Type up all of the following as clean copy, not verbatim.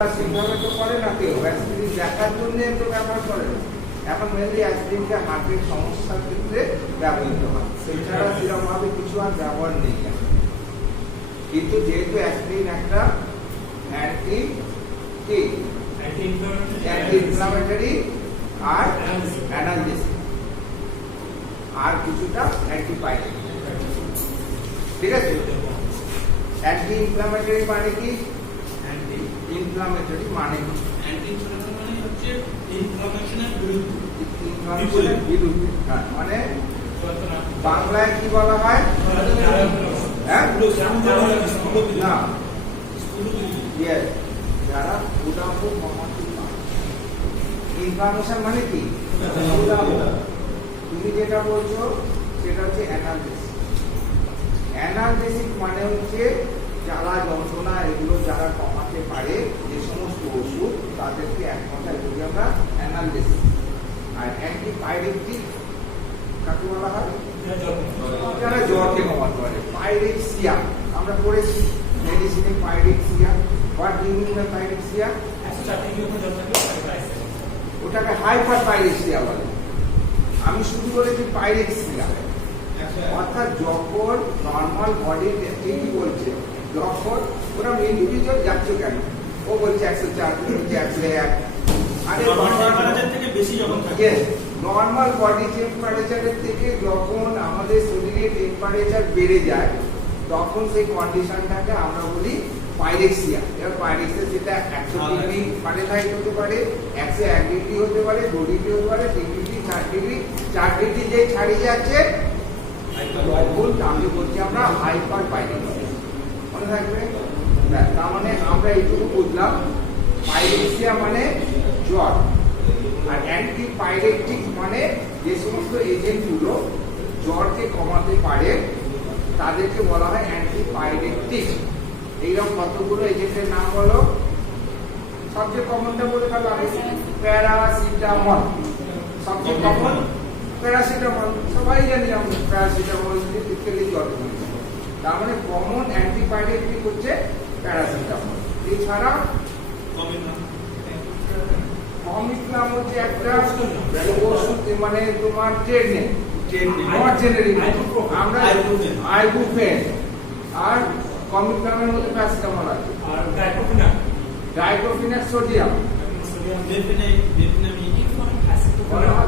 সেভাবে তো করে না কেউ, অ্যাসপিরিন দেখার জন্য তো ব্যবহার করে না। এখন মেনলি অ্যাসপিরিনকে হার্টের সমস্যার ক্ষেত্রে ব্যবহৃত হয়, এছাড়া সেরকমভাবে কিছু আর ব্যবহার নেই। কিন্তু যেহেতু অ্যাসপিরিন একটা অ্যান্টি ইনফ্লামেটরি আর অ্যানালজেসিক আর কিছুটা অ্যান্টিবায়োটিক, ঠিক আছে। অ্যান্টি ইনফ্লামেটরি মানে কি? ইনফ্লামেটরি মানে কি? অ্যান্টি ইনফ্লামেটরি মানে হচ্ছে ইনফ্লামেশনের বিরুদ্ধে। হ্যাঁ, মানে বাংলায় কি বলা হয়? হ্যাঁ, না, যারা উদাহরণ ইনফ্লামেশন মানে কি? তুমি যেটা বলছো সেটা হচ্ছে অ্যানালজেসিক। অ্যানালজেসিক মানে হচ্ছে জ্বালা যন্ত্রণা এগুলো যারা কমাতে পারে যে সমস্ত ওষুধ তাদেরকে এক কথায় বলি আমরা অ্যানালজেসিক। আর অ্যান্টিপাইরেটিক কাকে বলা হয়? যারা জ্বরকে কমাতে পারে। পাইরেক্সিয়া আমরা পড়েছি মেডিসিনে, pyrexia. What do you mean by pyrexia? ওটাকে হাইপার পাইরেক্সিয়া বলে। আমি শুধু বলেছি পাইরেক্সিয়া, অর্থাৎ যখন নর্মাল বডি ঠিকই বলছে, যখন ওরা ইন্ডিভিজুয়াল যাচ্ছে কেন, ও বলছে 104, বলছে 101, আরে থেকে বেশি যখন থাকে নর্মাল বডি টেম্পারেচারের থেকে যখন আমাদের শরীরের টেম্পারেচার বেড়ে যায় তখন সেই কন্ডিশনটাকে আমরা বলি পাইরেক্সিয়া। এবার পাইরেক্সিয়া যেটা 100 ডিগ্রি ফারেনহাইট হতে পারে, 101 ডিগ্রি হতে পারে, 2 ডিগ্রি হতে পারে, 3 ডিগ্রি, 4 ডিগ্রি। 4 ডিগ্রি যে ছাড়িয়ে যাচ্ছে তখন তাকে বলছি আমরা হাইপার পাইরেক্সিয়া। মনে থাকবে? তার মানে আমরা এইটুকু বুঝলাম, পাইরেক্সিয়া মানে জ্বর, আর অ্যান্টিপাইরেটিক মানে যে সমস্ত এজেন্টগুলো জ্বরকে কমাতে পারে তাদেরকে বলা হয় অ্যান্টিপাইরেটিক। এইরকম কতগুলো এজেন্টের নাম বলো। সবচেয়ে কমনটা বলে ফেলো, আমি প্যারাসিটামল। সবচেয়ে কমন প্যারাসিটামল, সবাই জানি আমরা প্যারাসিটামল ইত্যাদি জ্বর কমাতে। তার মানে কমন অ্যান্টিপাইরেটিক হচ্ছে প্যারাসিটামল। এছাড়া কমিক্লাম হচ্ছে একটা ওষুধ, মানে তোমার ট্রেড নেম, নট জেনারিক। আমরা আইবুপ্রোফেন আর কমিক্লামের মধ্যে প্যারাসিটামল আছে, আর ডাইক্লোফেনাক সোডিয়াম,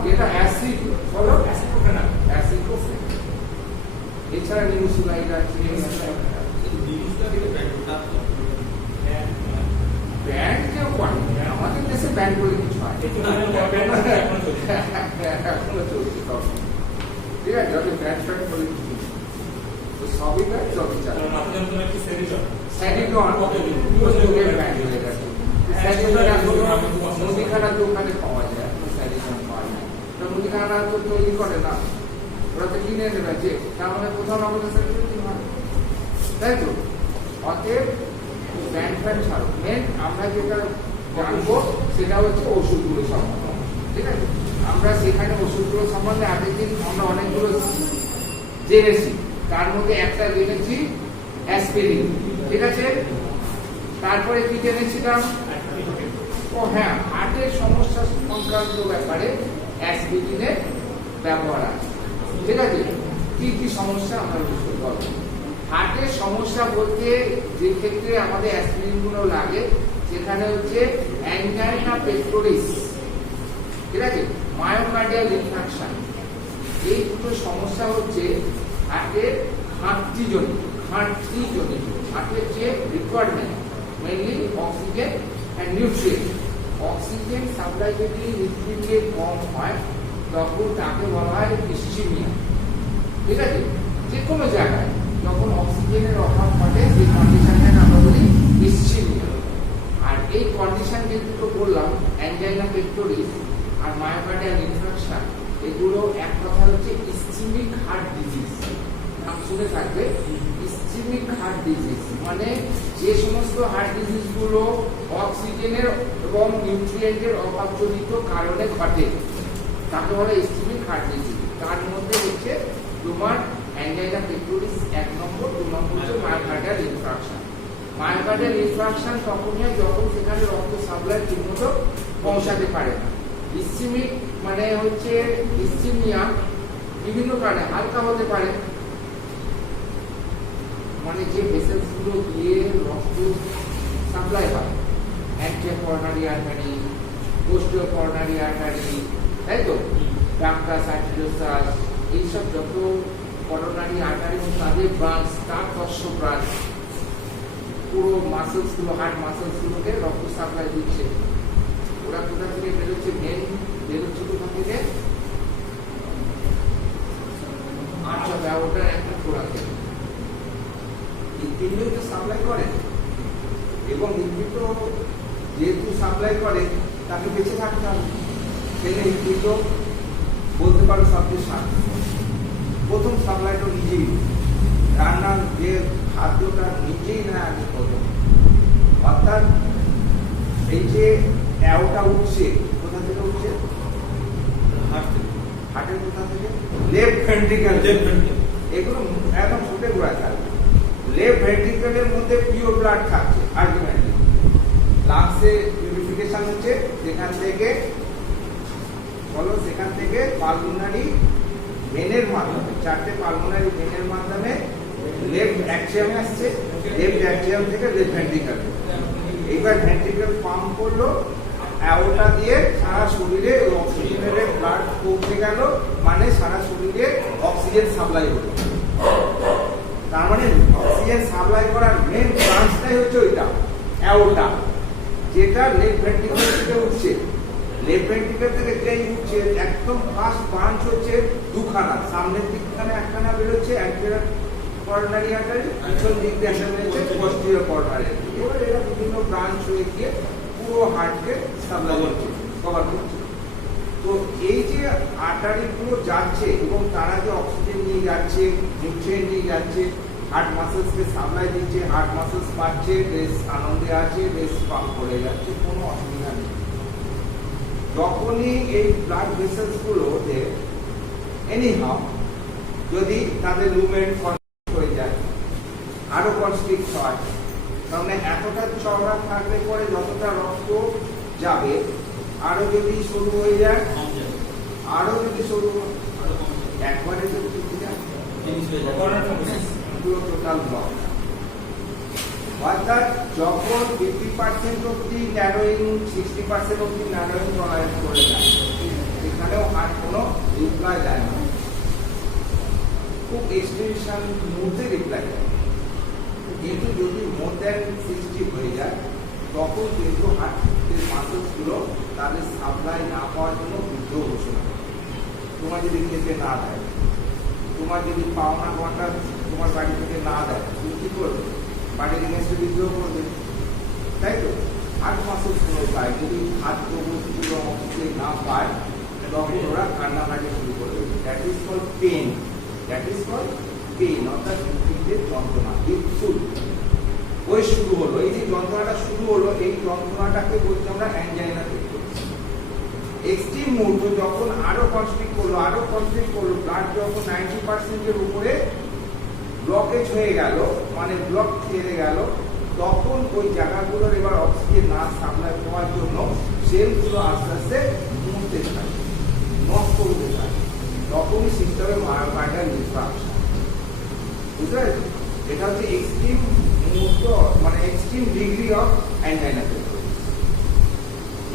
যেটা অ্যাসিড বলো, অ্যাসিডোফেন। এছাড়া নিউসিলাইড আছে, ব্যান্ড কেউ করে, আমাদের দেশে ব্যান্ড বলে কিছু হয় এখনো চলছে সব, ঠিক আছে। যত ব্যান্ড ফ্যান্ড বলে কিছু তো সবই ব্যান্ড, সবই চালে। স্যাডিডন ব্যান্ড হয়ে গেছে। স্যাডিডন এখন মুদিখানার দোকানে পাওয়া যায়, স্যাডিডন পাওয়া যায়। তো মুদিখানা তো তৈরি করে না, ওরা তো কিনে নেবে, যে তার মানে কোথাও না কোথাও স্যাডিডন হয়, তাই তো। অতএব ব্যান্ড ফ্যান্ড ছাড়ো, মেন আমরা যেটা জানবো সেটা হচ্ছে ওষুধগুলো সম্বন্ধে, ঠিক আছে। আমরা সেখানে ওষুধগুলো সম্বন্ধে আগের দিন আমরা অনেকগুলো জেনেছি, তার মধ্যে একটা জেনেছি অ্যাসপিরিন, ঠিক আছে। তারপরে কি জেনেছিলাম? ও হ্যাঁ, হার্টের সমস্যা সংক্রান্ত ব্যাপারে অ্যাসপিরিনের ব্যবহার আছে, ঠিক আছে। কি কি সমস্যা আমরা বুঝতে পারবো। হার্টের সমস্যা বলতে যে ক্ষেত্রে আমাদের অ্যাসপিরিন গুলো লাগে সেখানে হচ্ছে অ্যানজাইনা পেক্টোরিস, ঠিক আছে, মায়োকার্ডিয়াল ইনফারকশন। এই দুটো সমস্যা হচ্ছে হার্টের ঘাটতিজনিত। হার্টের যে requirement mainly oxygen and nutrient, oxygen supply যদি হৃদপিণ্ডে কম হয় তখন তাকে বলা হয় ইসচিমিয়া, ঠিক আছে। যে কোনো জায়গায় যখন অক্সিজেনের অভাব ঘটে সেই কন্ডিশনটাকে আমরা বলি ইসচিমিয়া। আর এই কন্ডিশন যে দুটো বললাম, অ্যানজাইনা পেক্টোরিস আর মায়োকার্ডিয়াল ইনফারকশন, এগুলো এক কথা হচ্ছে ইসচেমিক হার্ট ডিজিজ। নাম শুনে থাকবে, ইসচেমিক হার্ট ডিজিজ মানে যে সমস্ত হার্ট ডিজিজ গুলো অক্সিজেনের এবং নিউট্রিয়েন্টের অভাবজনিত কারণে ঘটে তাকে বলে ইসচেমিক হার্ট ডিজিজ। তার মধ্যে হচ্ছে তোমার অ্যানজাইনা পেক্টোরিস 1 নম্বর, 2 নম্বর হচ্ছে মায়োকার্ডিয়াল ইনফারকশন। মায়োকার্ডিয়াল ইনফ্রাকশন তখন হয় যখন সেখানে রক্ত সাপ্লাই ঠিকমতো পৌঁছাতে পারে না। ইসচিমিক মানে হচ্ছে ইসচিমিয়া বিভিন্ন কারণে হালকা হতে পারে, মানে যে ভেসেলস গুলো দিয়ে রক্ত সাপ্লাই হয়, অ্যান্টিও করোনারি আর্টারি, পোস্টিও করোনারি আর্টারি, তাই তো ডাক্টাস আর্টেরিওসাস, এইসব যত করোনারি আর্টারি এবং তাদের ব্রাঞ্চ, তার কষ্ট ব্রাঞ্চ, পুরো মাসেলস গুলো, হার্ট মাসেলস গুলোকে রক্ত সাপ্লাই দিচ্ছে। ওরা কোথা থেকে বেরোচ্ছে? মেন বেরোচ্ছে কোথা থেকে? আচ্ছা, ওটা একটা খোলা থেকে হৃৎপিণ্ডই তো সাপ্লাই করে, এবং হৃৎপিণ্ড যেহেতু সাপ্লাই করে তাকে বেঁচে থাকতে হবে। সেখানে হৃৎপিণ্ড বলতে পারো সবচেয়ে শান্ত। প্রথম সাপ্লাইটা নিজেই, রান্নার যে খাদ্যটা নিজেই না আগে প্রথম, অর্থাৎ এই যে অ্যাওটা উঠছে কোথা থেকে উঠছে? হার্টের কোথা থেকে? Left ventricle. এগুলো একদম ফুটে গোড়া থাকবে। লেফট ভেন্ট্রিকলের মধ্যে পিওর ব্লাড থাকছে আলটিমেটলি, লাংসে পিউরিফিকেশন হচ্ছে, সেখান থেকে বলো, সেখান থেকে পালমোনারি ভেনের মাধ্যমে, চারটে পালমোনারি ভেনের মাধ্যমে লেফট অ্যাট্রিয়ামে আসছে, লেফট অ্যাট্রিয়াম থেকে লেফট ভেন্ট্রিকল। এইবার ভেন্ট্রিকল পাম্প করলো, অ্যাওটা দিয়ে সারা শরীরে অক্সিজেনের ব্লাড পৌঁছে গেল, মানে সারা শরীরে অক্সিজেন সাপ্লাই হলো। তার মানে অক্সিজেন সাপ্লাই করার মেন ব্রাঞ্চটাই হচ্ছে ওইটা অ্যাওটা, যেটা লেফট ভেন্ট্রিকল থেকে উঠছে। লেফট ভেন্ট্রিকল থেকে যেই উঠছে একদম ফার্স্ট ব্রাঞ্চ হচ্ছে দুখানা, সামনের দিকখানে একখানা বেরোচ্ছে অ্যান্টেরিয়র করোনারি আর্টারি, পিছন দিক দিয়ে একটা বেরোচ্ছে পোস্টেরিয়র করোনারি আর্টারি। এবার এরা বিভিন্ন ব্রাঞ্চ হয়ে গিয়ে পুরো হার্টকে সাপ্লাই করছে, কভার করছে। তো এই যে আর্টারিগুলো যাচ্ছে এবং তারা যে অক্সিজেন নিয়ে যাচ্ছে, নিউট্রিয়েন্ট নিয়ে যাচ্ছে, হার্ট মাসেলসকে সাপ্লাই দিচ্ছে, হার্ট মাসেলস পাচ্ছে, বেশ আনন্দে আছে, বেশ পাম্প করে যাচ্ছে, কোনো অসুবিধা নেই। যখনই এই ব্লাড ভেসেলস গুলোতে এনিহাউ যদি তাদের মুভমেন্ট কনস্ট্রিক্ট হয়ে যায়, আরো কনস্ট্রিক্ট হয়, তাহলে এতটা চওড়া থাকলে পরে যতটা রক্ত যাবে, আরো যদি শুরু হয়ে যায়, আরো যদি শুরু একবারে তো পুরো টোটাল ব্লক। অর্থাৎ যখন 50% অব্দি ন্যারোইং, 60% অব্দি ন্যারোইং টলারেট করে যায়, এখানেও আর কোনো রিপ্লাই দেয় না, খুব এক্সটেনশন মধ্যে রিপ্লাই দেয়। কিন্তু যদি মোর দ্যান 60 হয়ে যায়, তখন কিন্তু হার্টের মাসেলস গুলো তাদের সাপ্লাই না পাওয়ার জন্য বৃদ্ধ ঘোষণা করে। তোমার যদি খেতে না দেয়, তোমার যদি পাওনা ঘন্টা তোমার বাড়ি থেকে না দেয়, তুমি কি করবে? বাড়ির এগেন্সটে বিদ্রোহ করবে, তাই তো? হার্ট মাসেলস গুলো পায়, যদি খাদ্য বস্তুগুলো অক্সিজেন না পায়, তখন ওরা কান্নাকাটি শুরু করবে। That is called pain, that is called pain, অর্থাৎ হৃৎপিণ্ডের যন্ত্রণা, হৃৎফুল। ওই শুরু হলো, এই যে যন্ত্রণাটা শুরু হলো, এই যন্ত্রণাটাকে বলছি আমরা অ্যাঞ্জাইনা পেন। এক্সট্রিম মুহূর্ত যখন আরো কনস্ট্রিক্ট করলো, ব্লাড যখন 90% এর উপরে ব্লকেজ হয়ে গেল, মানে ব্লক ছেড়ে গেল, তখন ওই জায়গাগুলোর এবার অক্সিজেন না সাপ্লাই হওয়ার জন্য সেলগুলো আস্তে আস্তে মরতে থাকে, নষ্ট হতে থাকে, তখনই সিস্টেমে মায়োকার্ডিয়াল ইনফ্রাকশন। বুঝতে পারছি? এটা হচ্ছে এক্সট্রিম মুহূর্ত, মানে এক্সট্রিম ডিগ্রি অফ অ্যাঞ্জাইনা পেনিস।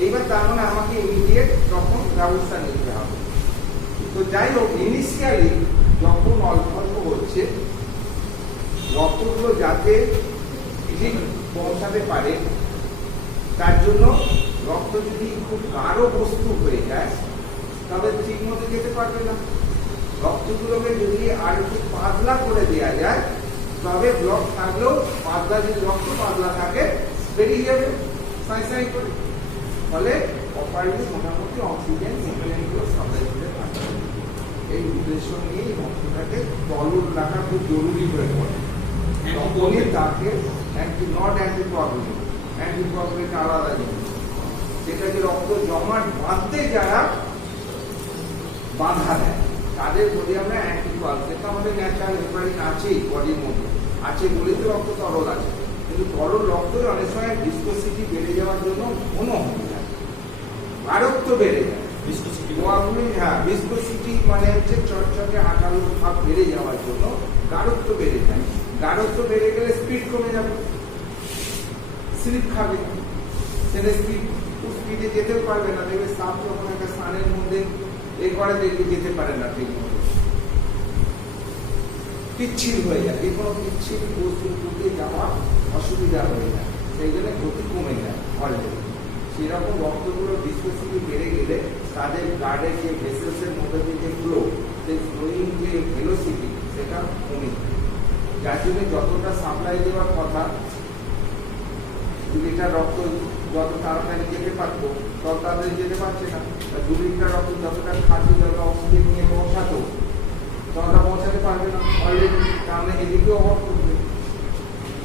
এইবার তার মানে আমাকে ইমিডিয়েট তখন ব্যবস্থা নিতে হবে। তো যাই হোক, ইনিশিয়ালি যখন অল্প অল্প হচ্ছে, রক্তগুলো যাতে ঠিক পৌঁছাতে পারে, তার জন্য রক্ত যদি খুব গাঢ় বস্তু হয়ে যায়, তবে ঠিক মতো যেতে পারবে না। রক্তগুলোকে যদি আর একটু পাতলা করে দেওয়া যায়, তবে ব্লক থাকলেও পাতলা, যদি রক্ত পাতলা থাকে বেরিয়ে যাবে সাই করে। ফলে অপারেটলি মোটামুটি অক্সিজেন সিগন্যালগুলো সাপ্লাই করতে পারবে। এই উদ্দেশ্য নিয়ে রক্তটাকে তলব রাখা খুব জরুরি হয়ে পড়ে। তখনই তাকে নট অ্যান্টিকোয়াগুলেন্ট আলাদা জিনিস, সেটা যে রক্ত জমাট বাঁধতে যারা বাধা দেয়, তাদের বলি আমরা অ্যান্টিকোয়াগুলেন্ট। সেটা আমাদের ন্যাচারাল হেপারিন আছেই, বডির মধ্যে আছে বলেই তো রক্ত তরল আছে। কিন্তু তরল রক্ত অনেক সময় ভিসকোসিটি বেড়ে যাওয়ার জন্য ঘন হয়ে যায়, গাঢ়ত্ব বেড়ে যায়। ভিসকোসিটি মানে হচ্ছে চটচটে আঠালো ভাব বেড়ে যাওয়ার জন্য গাঢ়ত্ব বেড়ে যায়। গাঢ়ত্ব বেড়ে গেলে স্পিড কমে যাবে, স্লিপ খাবে, সেটা স্পিডে যেতেও পারবে না। দেখবে সাপ যখন একটা স্থানের মধ্যে এ করে দেখবে যেতে পারে না ঠিক মতো, পিচ্ছিল হয়ে যায়, যে কোনো পিচ্ছিল বস্তুর প্রতি যাওয়া অসুবিধা হয়ে যায়, সেই জন্য গতি কমে যায় অলরেডি। সেরকম রক্তগুলো ভিসকোসিটি বেড়ে গেলে তাদের ব্লাডের যে ভেসেলসের মধ্যে দিয়ে যে ফ্লো, সেই ফ্লোয়িং যে ভেলোসিটি সেটা কমে যায়। যার জন্য যতটা সাপ্লাই দেওয়ার কথা 2 লিটার রক্ত যত তাড়াতাড়ি যেতে পারতো তত তাড়াতাড়ি যেতে পারছে না। 2 লিটার রক্ত যতটা খাদ্য যতটা অক্সিজেন নিয়ে পৌঁছাতো ততটা পৌঁছাতে পারবে না অলরেডি, তাহলে এদিকেও অভাব করবে।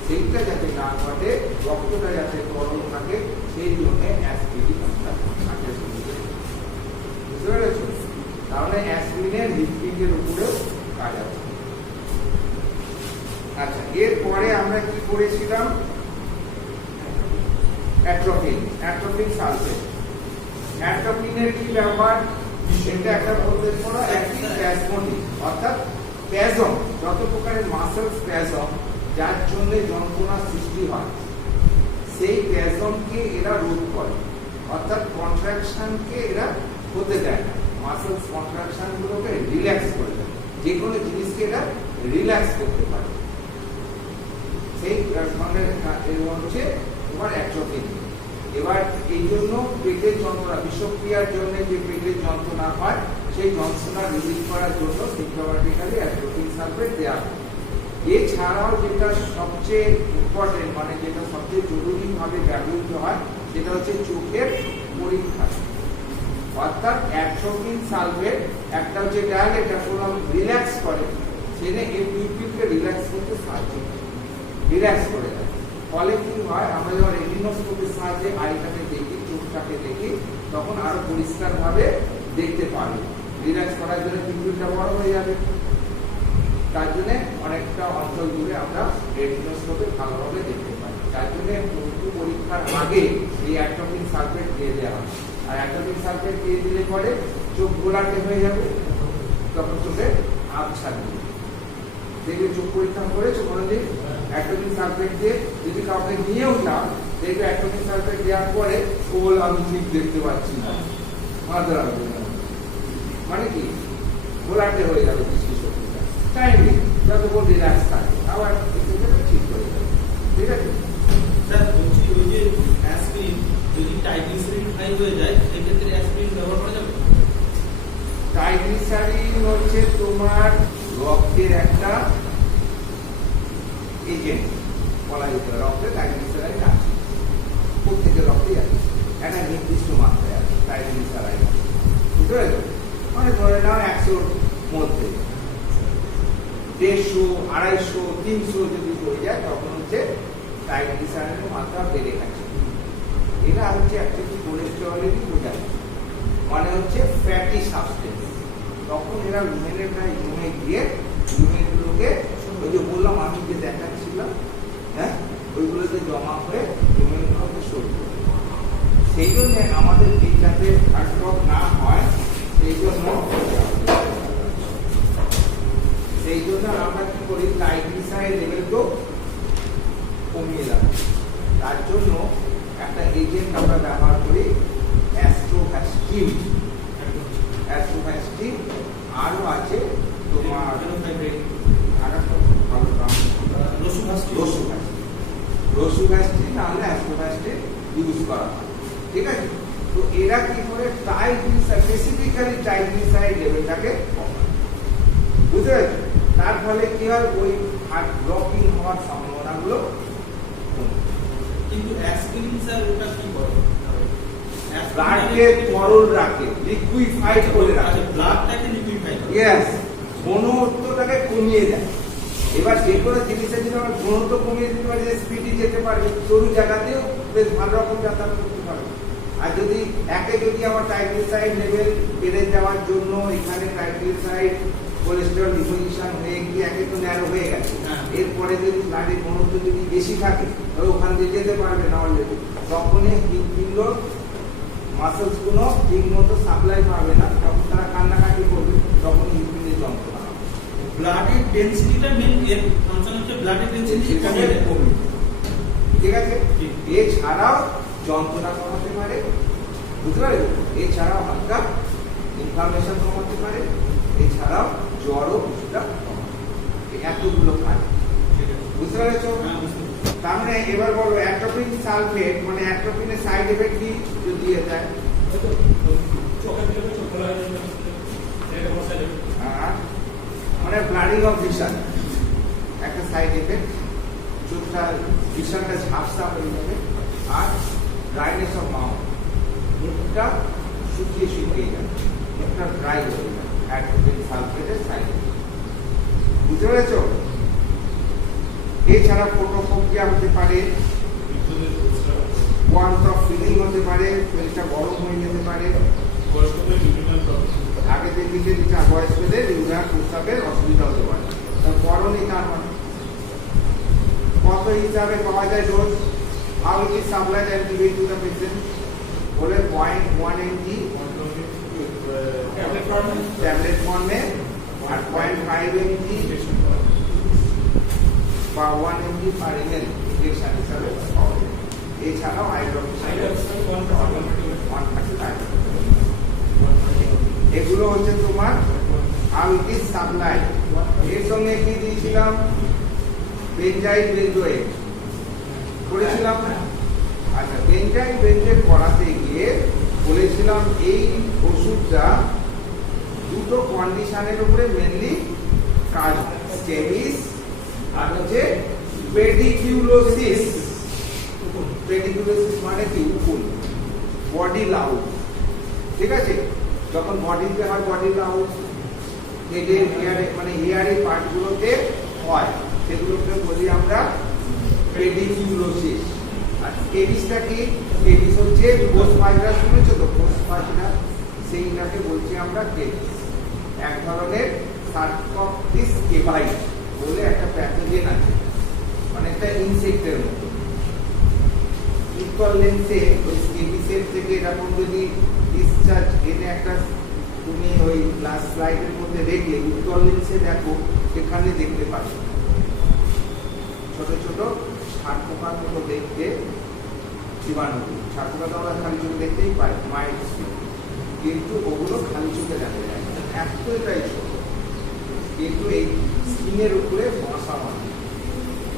সেইটা যাতে না ঘটে, রক্তটা যাতে তরল থাকে, সেই জন্য অ্যাসপিরিন বুঝতে পেরেছ? তাহলে অ্যাসপিরিনের হৃদপিণ্ডের উপরেও কাজ আছে। আচ্ছা, এরপরে আমরা কি করেছিলাম? Atropine sulphate. অ্যাট্রোপিনের কি ব্যবহার? এটা একটা বলতে পারো অ্যান্টিস্প্যাজমোটিক, অর্থাৎ স্প্যাজম, যত প্রকারের মাসেল স্প্যাজম যার জন্য যন্ত্রণা সৃষ্টি হয়, সেই স্প্যাজমকে এরা রোধ করে, অর্থাৎ কন্ট্রাকশনকে এরা হতে দেয় না, মাসেল কন্ট্রাকশন গুলোকে রিল্যাক্স করে দেয়, যে কোনো জিনিসকে এরা রিল্যাক্স করতে পারে। সেই হচ্ছে তোমার অ্যাট্রোপিন। এবার এই জন্য পেটের যন্ত্রণা, বিষক্রিয়ার জন্য যে পেটের যন্ত্রণা হয়, সেই যন্ত্রণা রিলিজ করার জন্য সিম্পটোমেটিক্যালি অ্যাট্রোপিন সালফেট দেওয়া হয়। এছাড়াও যেটা সবচেয়ে ইম্পর্টেন্ট, মানে যেটা সবচেয়ে জরুরিভাবে ব্যবহৃত হয়, সেটা হচ্ছে চোখের পরীক্ষা। অর্থাৎ অ্যাট্রোপিন সালফেট একটা হচ্ছে ডায়ালেটার, রিল্যাক্স করে, সেটা এই পিউপিলকে রিল্যাক্স করতে সাহায্য করে, রিল্যাক্স করে দেয়। ফলে কি হয়, আমরা যখন রেটিনোস্কোপের সাহায্যে আইটাকে দেখি, চোখটাকে দেখি, তখন আরো পরিষ্কার ভাবে দেখতে পারবে। রিল্যাক্স করার জন্য পিউপিলটা বড় হয়ে যাবে, তার জন্য অনেকটা অঞ্চল জুড়ে আমরা রেটিনোস্কোপে ভালোভাবে দেখতে পাই। তার জন্য চক্ষু পরীক্ষার আগে এই অ্যাট্রোপিন সালফেট দিয়ে দেওয়া হয়। আর অ্যাট্রোপিন সালফেট দিয়ে দিলে পরে চোখ গোলাটে হয়ে যাবে, তখন চোখে আবছা দিবে। দেখবে চোখ পরীক্ষা করেছো কোনোদিন? অ্যাট্রোপিন সালফেট দিয়ে যদি কাউকে নিয়েও যাও, দেখবে অ্যাট্রোপিন সালফেট দেওয়ার পরে ও বলে আমি ঠিক দেখতে পাচ্ছি না, মাথা রাখবে না, মানে কি গোলাটে হয়ে যাবে দৃষ্টি শক্তিটা। টাইমলি যতক্ষণ রিল্যাক্স থাকে, আবার ঠিক হয়ে যাবে। ঠিক আছে স্যার, বলছি ওই যে অ্যাসপিরিন যদি ট্রাইগ্লিসারিড হাই হয়ে যায়, সেক্ষেত্রে অ্যাসপিরিন ব্যবহার করা যাবে? ট্রাইগ্লিসারিড হচ্ছে তোমার রক্তের একটা এজেন্ট বলা যেতে পারে। রক্তে ট্রাইগ্লিসারাইড আছে, প্রত্যেকের রক্তেই আছে, একটা নির্দিষ্ট মাত্রায় আছে ট্রাইগ্লিসারাইড, বুঝতে পেরেছো? মানে ধরে নাও 100-র মধ্যে 150, 250, 300 যদি হয়ে যায়, তখন হচ্ছে ট্রাইগ্লিসারাইডের মাত্রা বেড়ে গেছে। এটা হচ্ছে অ্যাকচুয়ালি কোলেস্টেরলেরই বোঝায়, মানে হচ্ছে ফ্যাটি সাবস্টেন্স। তখন এরা লুমেনের প্রায় জমে গিয়ে লুমেনগুলোকে, ওই যে বললাম আমি যে দেখাচ্ছিলাম, হ্যাঁ, ওইগুলোতে জমা হয়ে লুমেনগুলোকে সরিয়ে দেবে। সেই জন্য আমাদের যাতে হার্টস্ট্রোক না হয়, সেই জন্য আমরা কি করি, ট্রাইগ্লিসারাইড লেভেলকেও কমিয়ে রাখি। তার জন্য একটা এজেন্ট আমরা ব্যবহার করি, অ্যাস্ট্রোভ্যাস্টিন। অ্যাস্ট্রোভ্যাস্টিন আরও আছে তোমার রসুভ্যাস্টিন, নাহলে অ্যাস্ট্রোভ্যাস্টিন ইউজ করা হয়। ঠিক আছে, তো এরা কি করে ট্রাইগ্লিসারাইড, স্পেসিফিক্যালি ট্রাইগ্লিসারাইড লেভেলটাকে কমায়, বুঝতে পেরেছো? তার ফলে কি হয়, ওই হার্ট ব্লকিং হওয়ার সম্ভাবনাগুলো। কিন্তু অ্যাসপিরিন স্যার ওটা কি করে? ব্লাডকে তরল রাখে, লিকুইফাইড করে রাখে, ব্লাডটাকে লিকুইফাই করে। ইয়েস, ঘনত্বটাকে কমিয়ে দেয়। এবার যে কোনো জিনিসের যদি আমরা ঘনত্ব কমিয়ে দিতে পারি, স্পিডে যেতে পারবে, সরু জায়গাতেও বেশ ভালো রকম যাতায়াত করতে পারবে। আর যদি আমার ট্রাইগ্লিসারাইড লেভেল বেড়ে যাওয়ার জন্য এখানে ট্রাইগ্লিসারাইড কোলেস্টেরল ডিপোজিশন হয়ে গিয়ে একে তো ন্যারো হয়ে গেছে, হ্যাঁ। এরপরে যদি ব্লাডের ঘনত্ব যদি বেশি থাকে তাহলে ওখান দিয়ে যেতে পারবে না অলরেডি, তখনই হৃদপিণ্ড মাসেলস গুলো ঠিক মতো সাপ্লাই পাবে না, তখন তারা কান্নাকাটি করবে, তখন হৃদপিণ্ডের যন্ত্রণা হবে। ব্লাডের ডেনসিটিটা মেন এর ফাংশন হচ্ছে ব্লাডের ডেনসিটি কমে যায়। ঠিক আছে, ঠিক। এছাড়াও যন্ত্রণা কমাতে পারে, বুঝতে পারবে, এছাড়াও হালকা ইনফ্লামেশন কমাতে পারে, এছাড়াও জ্বরও কিছুটা কমাতে পারে। এই এতগুলো কাজ, ঠিক আছে। বুঝতে পেরেছো? হ্যাঁ, বুঝতে পেরেছি। তার মানে এবার বলো অ্যাট্রোপিন সালফেট মানে অ্যাট্রোপিনের সাইড এফেক্ট কি যদি দেয়? মানে ব্লাডিং অফ ভিশন একটা সাইড এফেক্ট, চোখটা ভিশনটা ঝাপসা হয়ে যাবে, আর ড্রাইনেস অফ মাউথ, মুখটা শুকিয়ে শুকিয়ে যাবে, মুখটা ড্রাই হয়ে যাবে, অ্যাট্রোপিন সালফেটের সাইড এফেক্ট, বুঝতে পেরেছো? এছাড়া ফোটোফোবিয়া হতে পারে, ওয়ার্মথ অফ ফিলিং হতে পারে, শরীরটা গরম হয়ে যেতে পারে, আগে থেকে বয়স্কদের ইউরিয়া প্রস্রাবের অসুবিধা হতে পারে, তার করণীয় তার মানে কত হিসাবে পাওয়া যায় dose, how it is supplied and given to the patient, বলে 0.1 mg ট্যাবলেট ফর্মে আর 0.5 mg বা 1 mg পার ml ইনজেকশন হিসাবে পাওয়া যায়। এছাড়াও এগুলো হচ্ছে তোমার হাউ ইট ইজ সাপ্লাইড। এর সঙ্গে কি দিয়েছিলাম? বেনজাইল বেনজোয়েট করেছিলাম না? আচ্ছা, বেনজাইল বেনজোয়েট করাতে গিয়ে বলেছিলাম এই ওষুধটা দুটো কন্ডিশনের উপরে মেনলি কাজ, স্কেবিস আর হচ্ছে পেডিকিউলোসিস। পেডিকিউলোসিস মানে কি? উকুন, বডি লাউড, ঠিক আছে? যখন বডিতে হয় বডি লাউড, হেডের হেয়ারে মানে হেয়ারের পার্টগুলোতে হয়, সেগুলোকে বলি আমরা পেডিকিউলোসিস। আর স্কেবিসটা কি? স্কেবিস হচ্ছে পোস্ট ভাইরাস, শুনেছো তো? পোস্ট ভাইরাস, সেইটাকে বলছি আমরা স্কেবিস। এক ধরনের সার্কোপ্টিস কেভাইট বলে একটা প্যাথোজেন আছে, মানে একটা ইনসেক্টের মতো। ইকুয়াল লেন্সে ওই স্কেবিসের থেকে এরকম যদি ডিসচার্জ এনে একটা তুমি ওই গ্লাস স্লাইডের মধ্যে রেখে ইকুয়াল লেন্সে দেখো, সেখানে দেখতে পাচ্ছ ছোট ছোট ষাট পোকার মতো দেখতে জীবাণু। ষাট পোকা তো আমরা খালি চোখে দেখতেই পাই, মাইল্ড, কিন্তু ওগুলো খালি চোখে দেখা যায় না, এতটাই ছোট। কিন্তু এই স্কিনের উপরে মশা মানে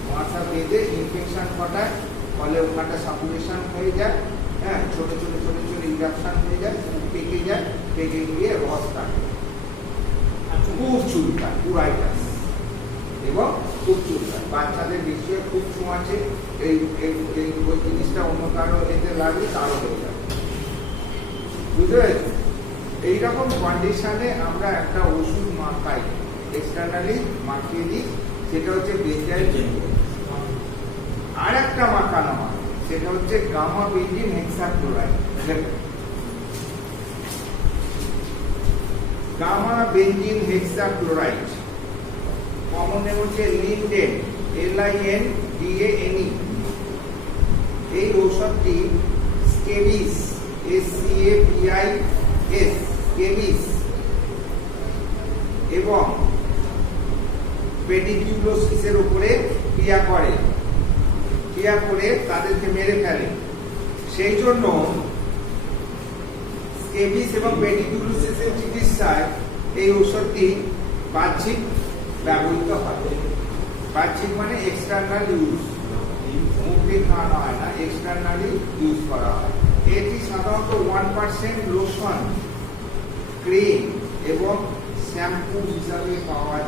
মশা বেঁধে ইনফেকশন ঘটায়, ফলে ওখানটা সাপুরেশন হয়ে যায়, হ্যাঁ, ছোট ছোট ছোট ছোট ইনফেকশন হয়ে যায়, পেকে যায়, পেকে গিয়ে রস কাটে, খুব চুলকায়, পুরাইটাস, এবং খুব চুলকায়। বাচ্চাদের নিশ্চয়ই খুব ছোঁয়াছে, এই ওই জিনিসটা অন্য কারো এতে লাগলে তারও হয়ে যাবে, বুঝতে পেরেছি? এইরকম কন্ডিশনে আমরা একটা ওষুধ মাখাই, এক্সটার্নালি মাখিয়ে দিই, সেটা হচ্ছে বেনজাইল বেনজোয়েট। আর একটা মাখানো হয়, সেটা হচ্ছে gamma benzene hexachloride. Gamma benzene hexachloride common name হচ্ছে লিনডেন, LINDANE। এই ঔষধটি স্কেবিস, SCABIS, স্কেবিস এবং পেডিকিউলোসিসের উপরে ক্রিয়া করে তাদেরকে মেরে ফেলে। সেই জন্য স্কেবিস এবং পেডিকিউলোসিসের চিকিৎসায় এই ঔষধটি বাহ্যিক ব্যবহৃত হয়। বাহ্যিক মানে এক্সটার্নাল ইউজ, মুখ দিয়ে খাওয়ানো হয় না, এক্সটার্নালি ইউজ করা হয়। এটি সাধারণত 1% লোশন, ক্রিম এবং শ্যাম্পু হিসাবে পাওয়া